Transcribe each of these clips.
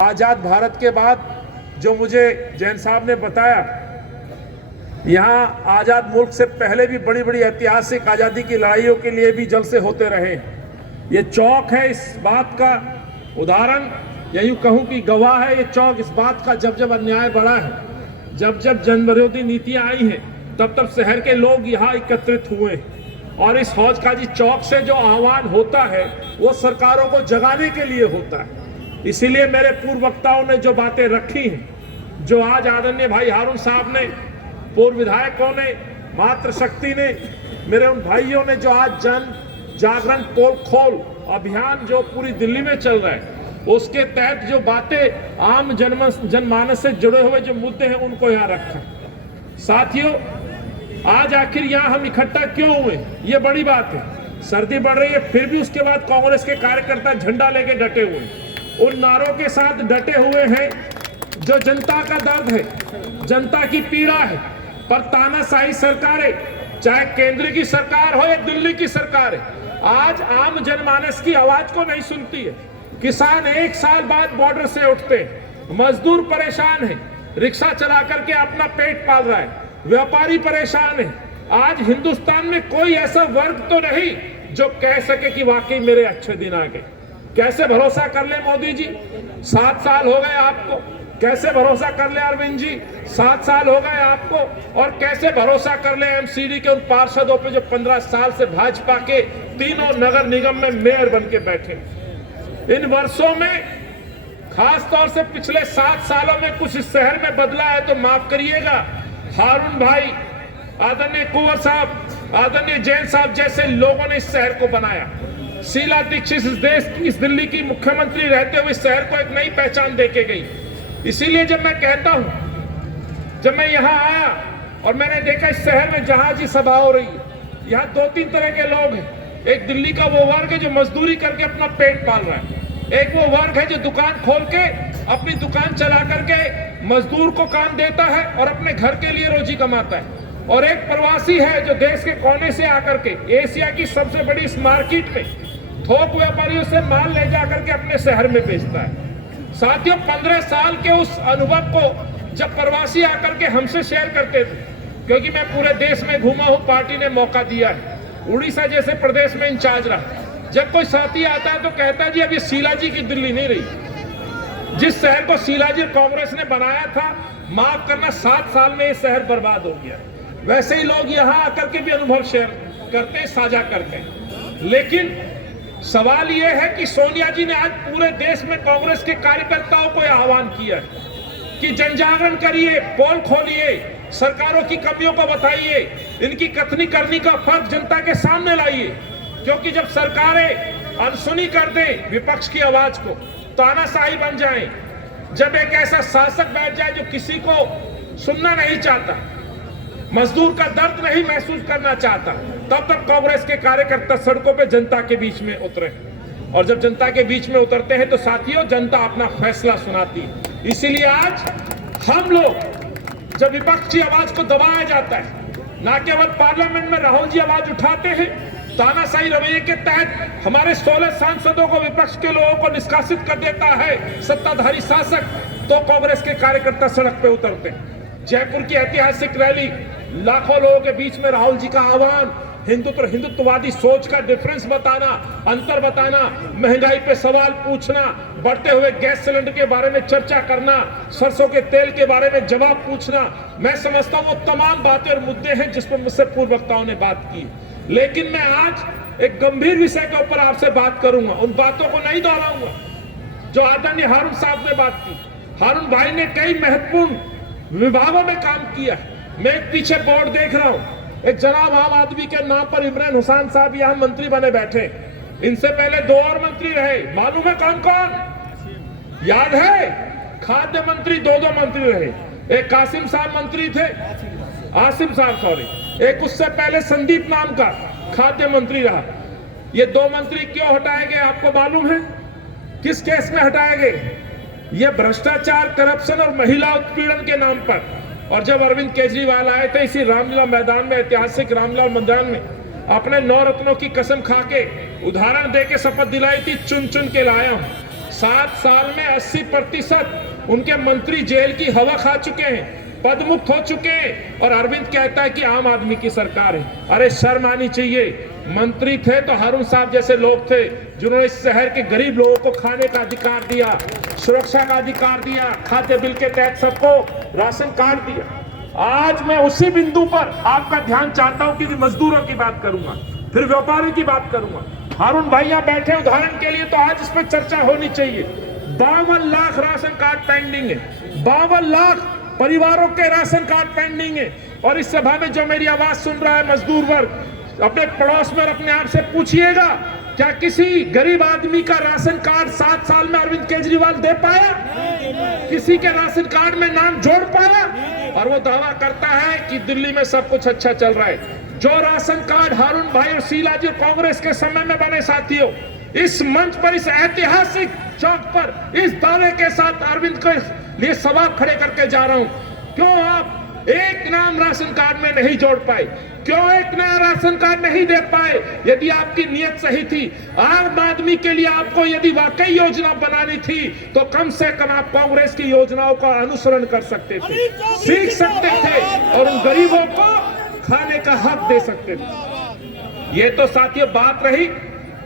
आजाद भारत के बाद जो मुझे जैन साहब ने बताया, यहाँ आजाद मुल्क से पहले भी बड़ी बड़ी ऐतिहासिक आज़ादी की लड़ाइयों के लिए भी जलसे होते रहे। ये चौक है इस बात का उदाहरण, या यूँ कहूँ कि गवाह है ये चौक इस बात का, जब जब अन्याय बढ़ा है, जब जब जन विरोधी नीतियाँ आई हैं, तब तब शहर के लोग यहाँ एकत्रित हुए। और इस हौजकाजी चौक से जो आह्वान होता है वो सरकारों को जगाने के लिए होता है। इसीलिए मेरे पूर्व वक्ताओं ने जो बातें रखी हैं, जो आज आदरणीय भाई हारून साहब ने, पूर्व विधायकों ने, मातृशक्ति ने, मेरे उन भाइयों ने जो आज जन जागरण पोल खोल अभियान जो पूरी दिल्ली में चल रहा है, उसके तहत जो बातें आम जनमानस से जुड़े हुए जो मुद्दे हैं उनको यहाँ रखा। साथियों, आज आखिर यहाँ हम इकट्ठा क्यों हुए, ये बड़ी बात है। सर्दी बढ़ रही है, फिर भी उसके बाद कांग्रेस के कार्यकर्ता झंडा लेके डटे हुए हैं, उन नारों के साथ डटे हुए हैं जो जनता का दर्द है, जनता की पीड़ा है। पर तानाशाही सरकारें, चाहे केंद्र की सरकार हो या दिल्ली की सरकार है, आज आम जनमानस की आवाज को नहीं सुनती है। किसान एक साल बाद बॉर्डर से उठते हैं, मजदूर परेशान है, रिक्शा चला करके अपना पेट पाल रहा है, व्यापारी परेशान है। आज हिंदुस्तान में कोई ऐसा वर्ग तो नहीं जो कह सके कि वाकई मेरे अच्छे दिन आ गए। कैसे भरोसा कर ले मोदी जी, 7 साल हो गए आपको। कैसे भरोसा कर ले अरविंद जी, 7 साल हो गए आपको। और कैसे भरोसा कर ले एमसीडी के उन पार्षदों पे जो 15 साल से भाजपा के तीनों नगर निगम में मेयर बन के बैठे। इन वर्षों में, खास तौर से पिछले 7 सालों में कुछ इस शहर में बदला है तो माफ करिएगा। हारून भाई, आदरणीय कुंवर साहब, आदरणीय जैन साहब जैसे लोगों ने इस शहर को बनाया। शीला दीक्षित इस देश की, इस दिल्ली की मुख्यमंत्री रहते हुए इस शहर को एक नई पहचान देके गई। इसीलिए जब मैं कहता हूं, जब मैं यहाँ आया और मैंने देखा इस शहर में जहां जी सभा हो रही है, यहाँ 2-3 तरह के लोग हैं। एक दिल्ली का वो वर्ग है जो मजदूरी करके अपना पेट पाल रहा है, एक वो वर्ग है जो दुकान खोल के अपनी दुकान चला करके मजदूर को काम देता है और अपने घर के लिए रोजी कमाता है, और एक प्रवासी है जो देश के कोने से आकर के एशिया की सबसे बड़ी इस मार्केट में थोक व्यापारियों से माल ले जाकर के अपने शहर में बेचता है। साथियों, 15 साल के उस अनुभव को जब प्रवासी आकर के हमसे शेयर करते थे, क्योंकि मैं पूरे देश में घूमा हूं, पार्टी ने मौका दिया है, उड़ीसा जैसे प्रदेश में इंचार्ज रहा। जब कोई साथी आता है तो कहता है जी अब ये शीला जी की दिल्ली नहीं रही। जिस शहर को शीला जी कांग्रेस ने बनाया था, माफ करना, 7 साल में ये शहर बर्बाद हो गया। वैसे ही लोग यहाँ आकर के भी अनुभव शेयर करते हैं, साझा करते हैं। लेकिन सवाल यह है कि सोनिया जी ने आज पूरे देश में कांग्रेस के कार्यकर्ताओं को आह्वान किया है कि जनजागरण करिए, पोल खोलिए, सरकारों की कमियों को बताइए, इनकी कथनी करनी का फर्क जनता के सामने लाइए। क्योंकि जब सरकारें अनसुनी कर दें विपक्ष की आवाज को, तानाशाही बन जाएं, जब एक ऐसा शासक बैठ जाए जो किसी को सुनना नहीं चाहता, मजदूर का दर्द नहीं महसूस करना चाहता, तब तक कांग्रेस के कार्यकर्ता सड़कों पे जनता के बीच में उतरे। और जब जनता के बीच में उतरते हैं तो साथियों, जनता अपना फैसला सुनाती है। इसीलिए आज हम लोग, जब विपक्ष की आवाज को दबाया जाता है, न केवल पार्लियामेंट में राहुल जी आवाज उठाते हैं, तानाशाही रवैये के तहत हमारे 16 सांसदों को विपक्ष के लोगों को निष्कासित कर देता है सत्ताधारी शासक, तो कांग्रेस के कार्यकर्ता सड़क पे उतरते हैं। जयपुर की ऐतिहासिक रैली, लाखों लोगों के बीच में राहुल जी का आह्वान, हिंदुत्ववादी सोच का डिफरेंस बताना, अंतर बताना, महंगाई पे सवाल पूछना, बढ़ते हुए गैस सिलेंडर के बारे में चर्चा करना, सरसों के तेल के बारे में जवाब पूछना। मैं समझता हूं वो तमाम बातें और मुद्दे हैं जिस पर मुझसे पूर्व वक्ताओं ने बात की। लेकिन मैं आज एक गंभीर विषय के ऊपर आपसे बात करूंगा, उन बातों को नहीं दोहराऊंगा जो आदरणीय हारून साहब ने बात की। हारून भाई ने कई महत्वपूर्ण विभागों में काम किया है। मैं पीछे बोर्ड देख रहा हूं, एक जनाब आम आदमी के नाम पर इमरान हुसैन साहब यहाँ मंत्री बने बैठे। इनसे पहले 2 और मंत्री रहे, मालूम है कौन कौन? याद है? खाद्य मंत्री 2 मंत्री रहे। एक कासिम साहब मंत्री थे, आसिम साहब सॉरी, एक उससे पहले संदीप नाम का खाद्य मंत्री रहा। ये 2 मंत्री क्यों हटाए गए आपको मालूम है? किस केस में हटाए गए? ये भ्रष्टाचार, करप्शन और महिला उत्पीड़न के नाम पर। और जब अरविंद केजरीवाल आए थे इसी रामलीला मैदान में, ऐतिहासिक रामलीला मैदान में, अपने 9 रत्नों की कसम खा के, उदाहरण दे के शपथ दिलाई थी, चुन चुन के लाया हूं, 7 साल में 80% उनके मंत्री जेल की हवा खा चुके हैं, पदमुक्त हो चुके हैं, और अरविंद कहता है कि आम आदमी की सरकार है। अरे शर्म आनी चाहिए। मंत्री थे तो हारून साहब जैसे लोग थे जिन्होंने इस शहर के गरीब लोगों को खाने का अधिकार दिया, सुरक्षा का अधिकार दिया, खाद्य बिल के तहत सबको राशन कार्ड दिया। आज मैं उसी बिंदु पर आपका ध्यान चाहता हूं कि मजदूरों की बात करूंगा, फिर व्यापारी की बात करूंगा। हारून भाई यहाँ बैठे उदाहरण के लिए, तो आज इस पर चर्चा होनी चाहिए। 52 लाख राशन कार्ड पेंडिंग है, 52 लाख परिवारों के राशन कार्ड पेंडिंग है। और इस सभा में जो मेरी आवाज सुन रहा है मजदूर वर्ग, अपने पड़ोस में अपने आप से पूछिएगा, क्या किसी गरीब आदमी का राशन कार्ड 7 साल में अरविंद केजरीवाल दे पाया? किसी के राशन कार्ड में नाम जोड़ पाया? और वो दावा करता है कि दिल्ली में सब कुछ अच्छा चल रहा है। जो राशन कार्ड हारून भाई और शीलाजी कांग्रेस के समय में बने, साथियों, इस मंच पर, इस ऐतिहासिक चौक पर इस दावे के साथ अरविंद के लिए सवाल खड़े करके जा रहा हूं, क्यों आप एक नाम राशन कार्ड में नहीं जोड़ पाए? क्यों एक नया राशन कार्ड नहीं दे पाए? यदि आपकी नीयत सही थी, आम आदमी के लिए आपको यदि वाकई योजना बनानी थी, तो कम से कम आप कांग्रेस की योजनाओं का अनुसरण कर सकते थे, सीख सकते थे और उन गरीबों को खाने का हक दे सकते थे। ये तो साथियों बात रही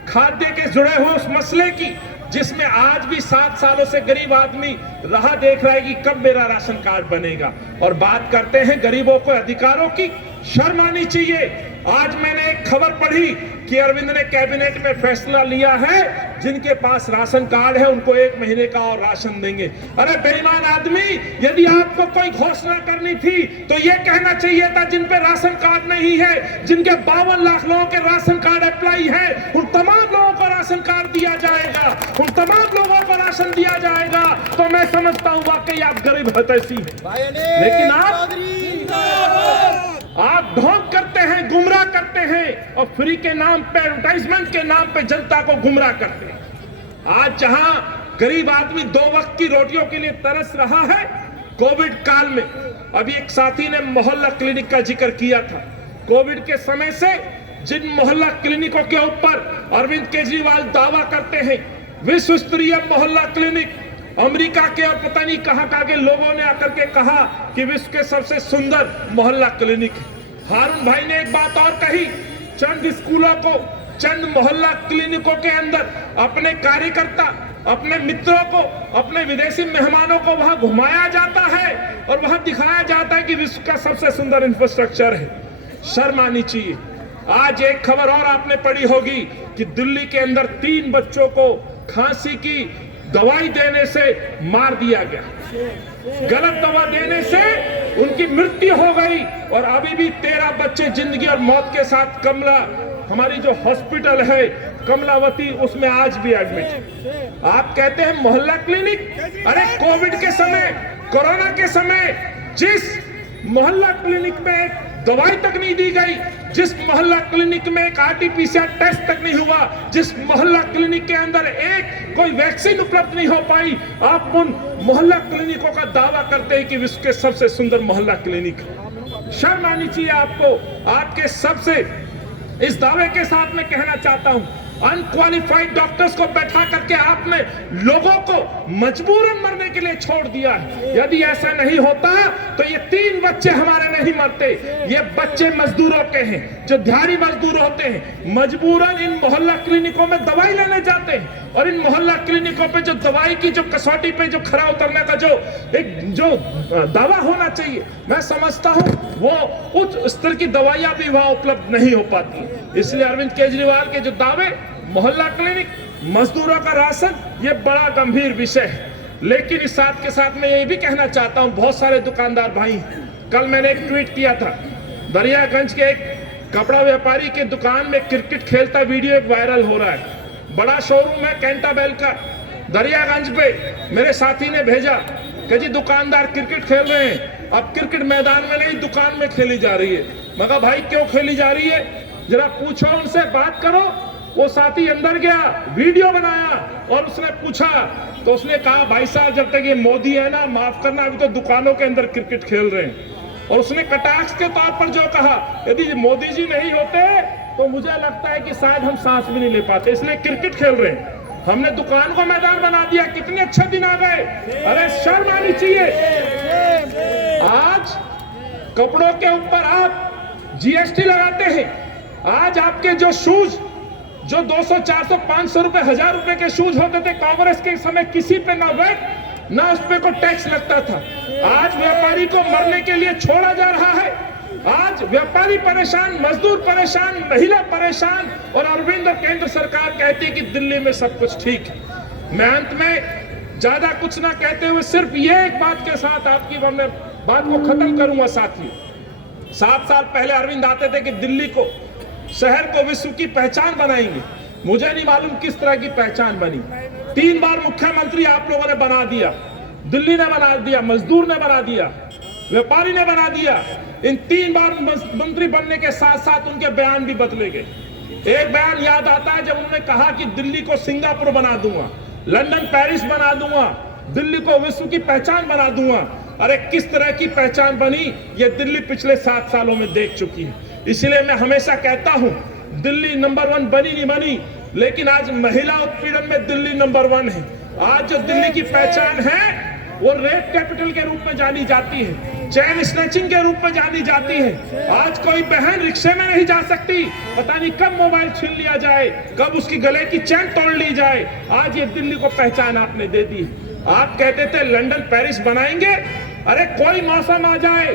खाद्य के जुड़े हुए उस मसले की, जिसमें आज भी 7 सालों से गरीब आदमी राह देख रहा है कि कब मेरा राशन कार्ड बनेगा। और बात करते हैं गरीबों को अधिकारों की, शर्म आनी चाहिए। आज मैंने एक खबर पढ़ी कि अरविंद ने कैबिनेट में फैसला लिया है, जिनके पास राशन कार्ड है उनको 1 महीने का और राशन देंगे। अरे बेईमान आदमी, यदि आपको कोई घोषणा करनी थी तो ये कहना चाहिए था जिन पे राशन कार्ड नहीं है, जिनके 52 लाख लोगों के राशन कार्ड अप्लाई है, उन तमाम लोगों को राशन कार्ड दिया जाएगा, उन तमाम लोगों को राशन दिया जाएगा। तो मैं समझता हूँ वाकई आप गरीब हतैसी हैं। लेकिन आप ढोंग करते हैं, गुमराह करते हैं, और फ्री के नाम पे, एडवर्टाइजमेंट के नाम पे जनता को गुमराह करते हैं। आज जहां गरीब आदमी 2 वक्त की रोटियों के लिए तरस रहा है, कोविड काल में, अभी एक साथी ने मोहल्ला क्लिनिक का जिक्र किया था। कोविड के समय से जिन मोहल्ला क्लिनिकों के ऊपर अरविंद केजरीवाल दावा करते हैं विश्व स्तरीय मोहल्ला क्लिनिक, अमेरिका के और पता नहीं कहां के लोगों ने आकर के कहा कि विश्व के सबसे सुंदर मोहल्ला क्लिनिक है। हारून भाई ने एक बात और कही, चंद स्कूलों को, चंद मोहल्ला क्लिनिकों के अंदर अपने कार्यकर्ता, अपने मित्रों को, अपने विदेशी मेहमानों को वहां घुमाया जाता है और वहां दिखाया जाता है कि विश्व का सबसे सुंदर इंफ्रास्ट्रक्चर है। शर्म आनी चाहिए। आज एक खबर और आपने पढ़ी होगी कि दिल्ली के अंदर 3 बच्चों को खांसी की दवाई देने से मार दिया गया, गलत दवा देने से उनकी मृत्यु हो गई, और अभी भी 13 बच्चे जिंदगी और मौत के साथ कमला, हमारी जो हॉस्पिटल है कमलावती, उसमें आज भी एडमिट है। आप कहते हैं मोहल्ला क्लिनिक, अरे कोविड के समय, कोरोना के समय जिस मोहल्ला क्लिनिक में दवाई तक नहीं दी गई, जिस मोहल्ला क्लिनिक में एक आरटीपीसीआर टेस्ट तक नहीं हुआ, जिस मोहल्ला क्लिनिक के अंदर एक कोई वैक्सीन उपलब्ध नहीं हो पाई, आप उन मोहल्ला क्लिनिकों का दावा करते हैं कि विश्व के सबसे सुंदर मोहल्ला क्लिनिक। शर्म आनी चाहिए आपको। आपके सबसे इस दावे के साथ मैं कहना चाहता हूं, अनक्वालिफाइड डॉक्टर्स को बैठा करके आपने लोगों को मजबूरन मरने के लिए छोड़ दिया है। यदि ऐसा नहीं होता तो ये 3 बच्चे हमारे नहीं मरते। ये बच्चे मजदूरों के हैं, जो दिहाड़ी मजदूर होते हैं, मजबूरन इन मोहल्ला क्लिनिकों में दवाई लेने जाते हैं, और इन मोहल्ला क्लिनिकों पे जो दवाई की जो कसौटी पे जो खरा उतरने का जो दावा होना चाहिए, मैं समझता हूं वो उच्च स्तर की दवाइयां भी वहां उपलब्ध नहीं हो पाती। इसलिए अरविंद केजरीवाल के जो दावे, मोहल्ला क्लिनिक, मजदूरों का राशन, ये बड़ा गंभीर विषय है। लेकिन इस साथ के साथ मैं ये भी कहना चाहता हूं, बहुत सारे दुकानदार भाई, कल मैंने एक ट्वीट किया था, दरियागंज के एक कपड़ा व्यापारी के दुकान में क्रिकेट खेलता वीडियो एक वायरल हो रहा है। बड़ा शोरूम है कैंटाबेल का दरियागंज पे। मेरे साथी ने भेजा कि जी दुकानदार क्रिकेट खेल रहे हैं, अब क्रिकेट मैदान में नहीं दुकान में खेली जा रही है। मगर भाई क्यों खेली जा रही है, जरा पूछो उनसे, बात करो। वो साथी अंदर गया, वीडियो बनाया और उसने पूछा, तो उसने कहा भाई साहब जब तक ये मोदी है ना, माफ करना, अभी तो दुकानों के अंदर क्रिकेट खेल रहे हैं। और उसने कटाक्ष के तौर पर जो कहा, यदि मोदी जी नहीं होते तो मुझे लगता है कि शायद हम सांस भी नहीं ले पाते, इसलिए क्रिकेट खेल रहे हैं। हमने दुकान को मैदान बना दिया। कितने अच्छे दिन आ गए। अरे शर्म आनी चाहिए। आज कपड़ों के ऊपर आप जीएसटी लगाते हैं। आज आपके जो शूज जो 200, 400, 500 रुपए, 1000 रुपए के शूज होते थे कांग्रेस के समय, किसी पे ना वैट ना उस पे को टैक्स लगता था। आज व्यापारी को मरने के लिए छोड़ा जा रहा है। आज व्यापारी परेशान, मजदूर परेशान, महिला परेशान, और अरविंद और केंद्र सरकार कहती है कि दिल्ली में सब कुछ ठीक है। मैं अंत में ज्यादा कुछ ना कहते हुए सिर्फ ये एक बात के साथ आपकी बात को खत्म करूंगा। साथियों, 7 साल पहले अरविंद आते थे कि दिल्ली को, शहर को विश्व की पहचान बनाएंगे। मुझे नहीं मालूम किस तरह की पहचान बनी। 3 बार मुख्यमंत्री आप लोगों ने बना दिया। दिल्ली ने बना दिया, मजदूर ने बना दिया, व्यापारी ने बना दिया। इन 3 बार मंत्री बनने के साथ साथ उनके बयान भी बदले गए। एक बयान याद आता है जब उन्होंने कहा कि दिल्ली को सिंगापुर बना दूंगा, लंदन पेरिस बना दूंगा, दिल्ली को विश्व की पहचान बना दूंगा। अरे किस तरह की पहचान बनी ये दिल्ली पिछले 7 सालों में देख चुकी है। इसलिए मैं हमेशा कहता हूं, दिल्ली नंबर 1 बनी नहीं बनी, लेकिन आज महिला उत्पीड़न में दिल्ली नंबर 1 है। आज जो दिल्ली की पहचान है वो रेप कैपिटल के रूप में जानी जाती है, चैन स्नैचिंग के रूप में जानी जाती है। आज कोई बहन रिक्शे में नहीं जा सकती, पता नहीं कब मोबाइल छीन लिया जाए, कब उसकी गले की चैन तोड़ ली जाए। आज ये दिल्ली को पहचान आपने दे दी है। आप कहते थे लंदन पेरिस बनाएंगे। अरे कोई मौसम आ जाए,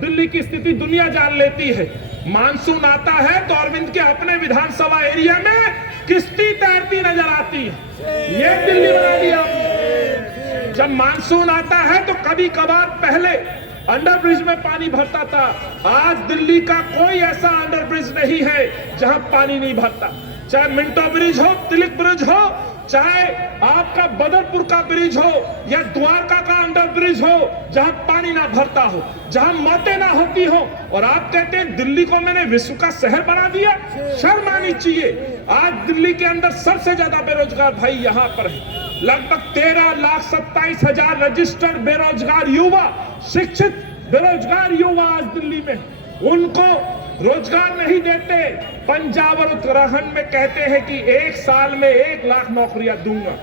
दिल्ली की स्थिति दुनिया जान लेती है। मानसून आता है तो अरविंद के अपने विधानसभा एरिया में किश्ती तैरती नजर आती है। ये दिल्ली बना दिया आपने। जब मानसून आता है तो कभी कभार पहले अंडर ब्रिज में पानी भरता था। आज दिल्ली का कोई ऐसा अंडर ब्रिज नहीं है जहां पानी नहीं भरता। चाहे मिंटो ब्रिज हो, तिलक ब्रिज हो, चाहे आपका बदरपुर का ब्रिज हो या द्वारका का अंडर ब्रिज हो, जहां पानी ना भरता हो, जहां मौतें ना होती हो। और आप कहते हैं दिल्ली को मैंने विश्व का शहर बना दिया। शर्म आनी चाहिए। आज दिल्ली के अंदर सबसे ज्यादा बेरोजगार भाई यहां पर है। लगभग 13,27,000 रजिस्टर्ड बेरोजगार युवा, शिक्षित बेरोजगार युवा आज दिल्ली में। उनको रोजगार नहीं देते। पंजाब और उत्तराखंड में कहते हैं कि 1 साल में 1 लाख नौकरियां दूंगा।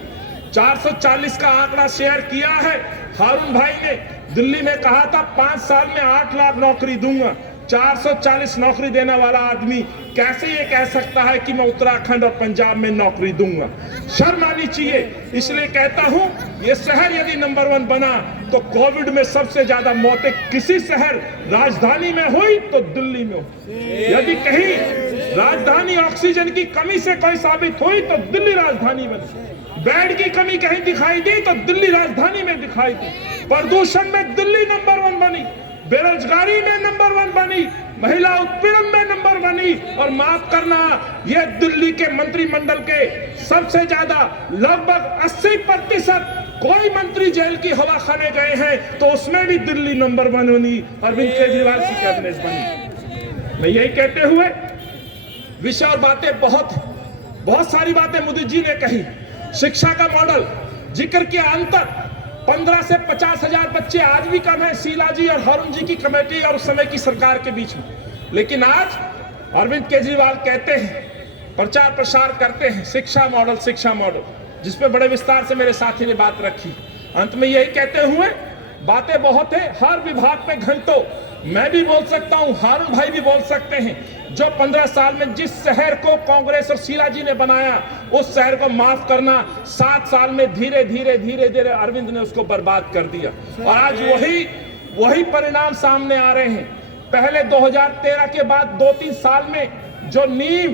440 का आंकड़ा शेयर किया है हारून भाई ने। दिल्ली में कहा था 5 साल में 8 लाख नौकरी दूंगा। 440 नौकरी देने वाला आदमी कैसे ये कह सकता है कि मैं उत्तराखंड और पंजाब में नौकरी दूंगा। शर्म आनी चाहिए। इसलिए कहता हूं, ये शहर यदि नंबर 1 बना तो कोविड में सबसे ज्यादा मौतें किसी शहर राजधानी में हुई तो दिल्ली में हुई। यदि कहीं राजधानी ऑक्सीजन की कमी से कोई साबित हुई तो दिल्ली राजधानी बनी। बेड की कमी कहीं दिखाई दी तो दिल्ली राजधानी में दिखाई दी। प्रदूषण में दिल्ली नंबर 1 बनी, बेरोजगारी में नंबर 1 बनी, महिला उत्पीड़न में नंबर 1 बनी। और माफ करना, यह दिल्ली के मंत्रिमंडल के सबसे ज्यादा लगभग 80% कोई मंत्री जेल की हवा खाने गए हैं तो उसमें भी दिल्ली नंबर 1 बनी। अरविंद केजरीवाल की कैबिनेट बनी। मैं यही कहते हुए, विषय और बातें बहुत सारी बातें मोदी जी ने कही। शिक्षा का मॉडल जिक्र किया। अंतर 15 से 50,000 बच्चे आज भी कम है शीला जी और हारून जी की कमेटी और उस समय की सरकार के बीच में। लेकिन आज अरविंद केजरीवाल कहते हैं, प्रचार प्रसार करते हैं, शिक्षा मॉडल, जिस पे बड़े विस्तार से मेरे साथी ने बात रखी। अंत में यही कहते हुए, बातें बहुत है, हर विभाग पे घंटों मैं भी बोल सकता हूं, हारून भाई भी बोल सकते हैं। जो 15 साल में जिस शहर को कांग्रेस और शीला जी ने बनाया, उस शहर को माफ करना 7 साल में धीरे धीरे अरविंद ने उसको बर्बाद कर दिया। और आज वही परिणाम सामने आ रहे हैं। पहले 2013 के बाद 2-3 साल में जो नींव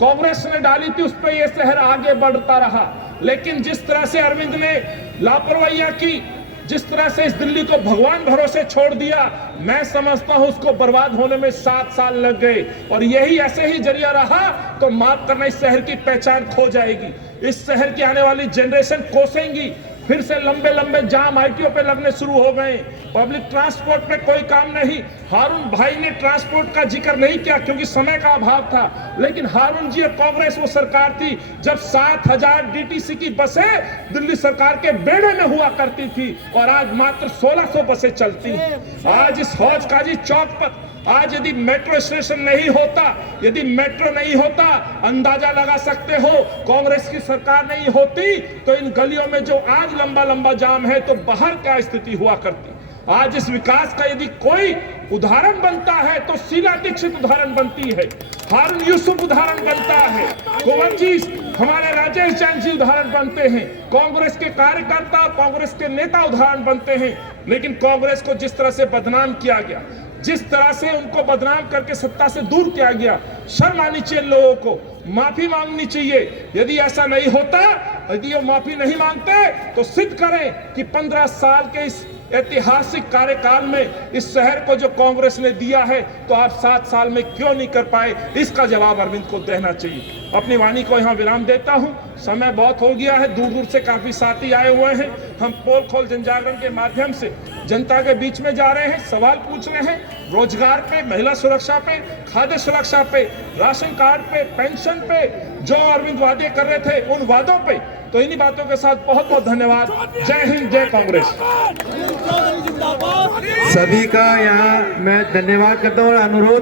कांग्रेस ने डाली थी उस पर यह शहर आगे बढ़ता रहा। लेकिन जिस तरह से अरविंद ने लापरवाही की, जिस तरह से इस दिल्ली को भगवान भरोसे छोड़ दिया, मैं समझता हूं उसको बर्बाद होने में 7 साल लग गए। और यही ऐसे ही जरिया रहा तो माफ करना, इस शहर की पहचान खो जाएगी। इस शहर की आने वाली जनरेशन कोसेंगी। फिर से लंबे जाम आईटीओ पे लगने शुरू हो गए। पब्लिक ट्रांसपोर्ट पे कोई काम नहीं। हारून भाई ने ट्रांसपोर्ट का जिक्र नहीं किया क्योंकि समय का अभाव था। लेकिन हारून जी और कांग्रेस वो सरकार थी जब 7,000 डीटीसी की बसें दिल्ली सरकार के बेड़े में हुआ करती थी और आज मात्र 1,600 बसें चलती हैं। आज इस हौज काजी चौक पर आज यदि मेट्रो स्टेशन नहीं होता, यदि मेट्रो नहीं होता, अंदाजा लगा सकते हो कांग्रेस की सरकार नहीं होती तो इन गलियों में जो आज लंबा लंबा जाम है तो बाहर क्या स्थिति हुआ करती। आज इस विकास का यदि कोई उदाहरण बनता है तो शीला दीक्षित उदाहरण बनती है, हारून यूसुफ उदाहरण बनता है, कुंवर जी हमारे राजेश जैन जी उदाहरण बनते हैं, कांग्रेस के कार्यकर्ता, कांग्रेस के नेता उदाहरण बनते हैं। लेकिन कांग्रेस को जिस तरह से बदनाम किया गया, जिस तरह से उनको बदनाम करके सत्ता से दूर किया गया, शर्म आनी चाहिए लोगों को, माफी मांगनी चाहिए। यदि ऐसा नहीं होता, यदि वो माफी नहीं मांगते तो सिद्ध करें कि 15 साल के इस ऐतिहासिक कार्यकाल में इस शहर को जो कांग्रेस ने दिया है तो आप 7 साल में क्यों नहीं कर पाए, इसका जवाब अरविंद को देना चाहिए। अपनी वाणी को यहाँ विराम देता हूँ, समय बहुत हो गया है, दूर दूर से काफी साथी आए हुए हैं। हम पोल खोल जनजागरण के माध्यम से जनता के बीच में जा रहे हैं, सवाल पूछ रहे हैं, रोजगार पे, महिला सुरक्षा पे, खाद्य सुरक्षा पे, राशन कार्ड पे, पेंशन पे जो अरविंद वादे कर रहे थे उन वादों पे। तो इन्हीं बातों के साथ बहुत बहुत धन्यवाद। जय हिंद, जय कांग्रेस। सभी का यहाँ मैं धन्यवाद करता हूँ और अनुरोध